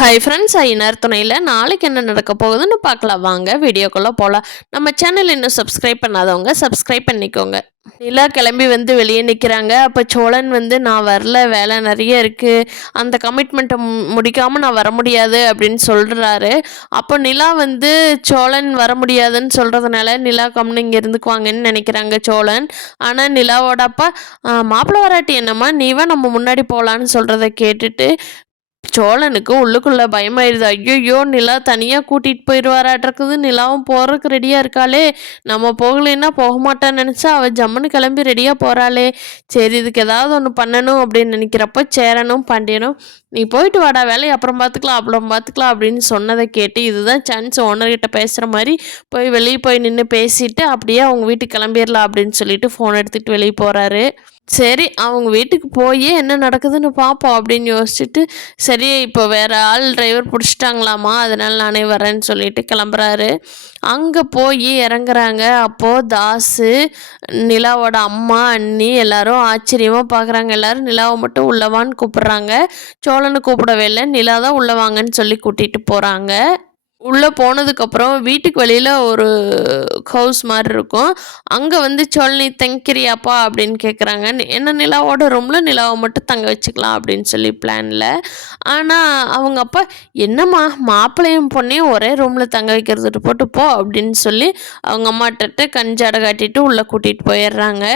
Hi friends, Ayyanar துணையில் நாளைக்கு என்ன நடக்க போகுதுன்னு பார்க்கலாம். வாங்க வீடியோக்குள்ளே போகலாம். நம்ம சேனல் இன்னும் சப்ஸ்கிரைப் பண்ணாதவங்க சப்ஸ்கிரைப் பண்ணிக்கோங்க. நிலா கிளம்பி வந்து வெளியே நிற்கிறாங்க. அப்போ சோழன் வந்து நான் வரல, வேலை நிறைய இருக்குது, அந்த கமிட்மெண்ட்டை முடிக்காமல் நான் வர முடியாது அப்படின்னு சொல்கிறாரு. அப்போ நிலா வந்து சோழன் வர முடியாதுன்னு சொல்கிறதுனால நிலா கம்னு இங்கே இருந்துக்குவாங்கன்னு நினைக்கிறாங்க சோழன். ஆனால் நிலாவோட அப்பா மாப்பிள்ளை வராட்டி என்னம்மா, நீவா நம்ம முன்னாடி போகலான்னு சொல்கிறத கேட்டுட்டு சோழனுக்கு உள்ளுக்குள்ள பயமாயிருது. ஐயோ, நிலா தனியாக கூட்டிகிட்டு போயிடுவாராட்டிருக்குது, நிலாவும் போகிறதுக்கு ரெடியாக இருக்காளே, நம்ம போகலைன்னா போக மாட்டான்னு நினச்சா அவள் ஜம்முன்னு கிளம்பி ரெடியாக போகிறாளே, சரி இதுக்கு ஏதாவது ஒன்று பண்ணணும் அப்படின்னு நினைக்கிறப்ப சேரனும் பாண்டியனும் நீ போயிட்டு வாடா, வேலையை அப்புறம் பார்த்துக்கலாம் அப்படின்னு சொன்னதை கேட்டு இதுதான் சான்ஸ், ஓனர்கிட்ட பேசுகிற மாதிரி போய் வெளியே போய் நின்று பேசிட்டு அப்படியே அவங்க வீட்டுக்கு கிளம்பிடலாம் அப்படின்னு சொல்லிட்டு ஃபோன் எடுத்துகிட்டு வெளியே போகிறாரு. சரி, அவங்க வீட்டுக்கு போய் என்ன நடக்குதுன்னு பார்ப்போம் அப்படின்னு யோசிச்சுட்டு, சரி இப்போ வேறு ஆள் டிரைவர் பிடிச்சிட்டாங்களாமா, அதனால் நானே வரேன்னு சொல்லிட்டு கிளம்புறாரு. அங்கே போய் இறங்குறாங்க. அப்போது தாஸு, நிலாவோட அம்மா, அண்ணி எல்லாரும் ஆச்சரியமாக பார்க்குறாங்க. எல்லோரும் நிலாவை மட்டும் உள்ளவான்னு கூப்பிட்றாங்க. சோழனை கூப்பிடவே இல்லை, நிலா தான் உள்ளவாங்கன்னு சொல்லி கூட்டிகிட்டு போகிறாங்க. உள்ளே போனதுக்கப்புறம் வீட்டுக்கு வெளியில் ஒரு ஹவுஸ் மாதிரி இருக்கும். அங்கே வந்து சோழனி தங்கிக்கிறியாப்பா அப்படின்னு கேட்குறாங்க. என்ன நிலாவோட ரூமில் நிலாவை மட்டும் தங்க வச்சுக்கலாம் அப்படின்னு சொல்லி பிளானில். ஆனால் அவங்க அப்பா என்னம்மா மாப்பிள்ளையும் பொண்ணையும் ஒரே ரூமில் தங்க வைக்கிறதுட்டு போட்டு போ அப்படின்னு சொல்லி அவங்க அம்மாட்ட கஞ்சாடை காட்டிட்டு உள்ளே கூட்டிகிட்டு போயிடுறாங்க.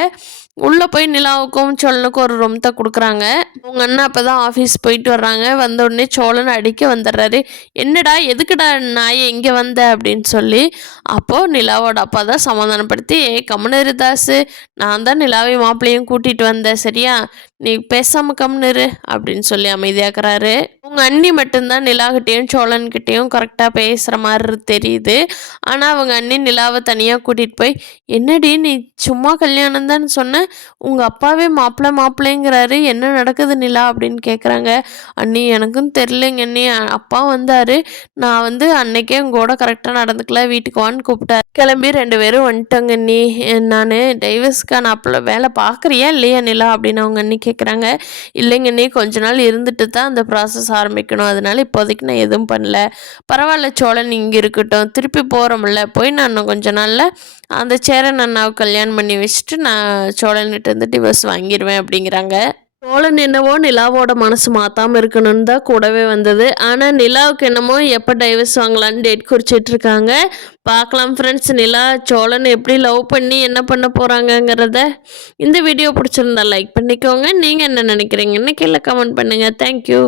உள்ளே போய் நிலாவுக்கும் சோழனுக்கும் ஒரு ரூம் தான் கொடுக்குறாங்க. அவங்க அண்ணா அப்போ தான் ஆஃபீஸ் போயிட்டு வர்றாங்க. வந்த உடனே சோழன் அடிக்க வந்துடுறாரு. என்னடா எதுக்குடா நாயை இங்கே வந்த அப்படின்னு சொல்லி. அப்போது நிலாவோட அப்பா தான் சமாதானப்படுத்தி, கம்முனு தாசு, நான் தான் நிலாவை மாப்பிள்ளையும் கூட்டிகிட்டு வந்தேன், சரியா, நீ பேசாமல் கம்முனு அப்படின்னு சொல்லி அமைதியாக்குறாரு. அவங்க அண்ணி மட்டும்தான் நிலாகிட்டேயும் சோழன்கிட்டேயும் கரெக்டாக பேசுகிற மாதிரி தெரியுது. ஆனால் அவங்க அண்ணி நிலாவை தனியாக கூட்டிகிட்டு போய், என்னடி நீ சும்மா கல்யாணம் தான் சொன்ன, உங்கள் அப்பாவே மாப்பிள்ளைங்கிறாரு, என்ன நடக்குது நிலா அப்படின்னு கேட்குறாங்க. அண்ணி எனக்கும் தெரிலங்க அண்ணி, அப்பா வந்தார், நான் வந்து அன்னைக்கே உங்களோட கரெக்டாக நடந்துக்கல, வீட்டுக்கு வான்னு கூப்பிட்டாரு, கிளம்பி 2 பேரும் வந்துட்டோங்க அண்ணி, நான் டைவர்ஸ்க்கான அப்போ வேலை பார்க்குறியா இல்லையா நிலா அப்படின்னு அவங்க அண்ணி கேட்குறாங்க. இல்லைங்க அண்ணி, கொஞ்ச நாள் இருந்துட்டு தான் அந்த ப்ராசஸ் ஆரம்பிக்கணும், அதனால இப்போதைக்கு நான் எதுவும் பண்ணல, பரவாயில்ல சோழன் இங்கே இருக்கட்டும், திருப்பி போகிறோம்ல, போய் நான் இன்னும் கொஞ்ச நாளில் அந்த சேரன் அண்ணாவுக்கு கல்யாணம் பண்ணி வச்சுட்டு நான் சோழன்கிட்ட இருந்து டிவோர்ஸ் வாங்கிடுவேன் அப்படிங்கிறாங்க. சோழன் என்னவோ நிலாவோட மனசு மாற்றாமல் இருக்கணும்னு தான் கூடவே வந்தது. ஆனால் நிலாவுக்கு என்னமோ எப்போ டைவர்ஸ் வாங்கலான்னு டேட் குறிச்சிட்ருக்காங்க. பார்க்கலாம் ஃப்ரெண்ட்ஸ், நிலா சோழன் எப்படி லவ் பண்ணி என்ன பண்ண போகிறாங்கங்கிறத. இந்த வீடியோ பிடிச்சிருந்தா லைக் பண்ணிக்கோங்க. நீங்கள் என்ன நினைக்கிறீங்கன்னு கீழே கமெண்ட் பண்ணுங்கள். தேங்க்யூ.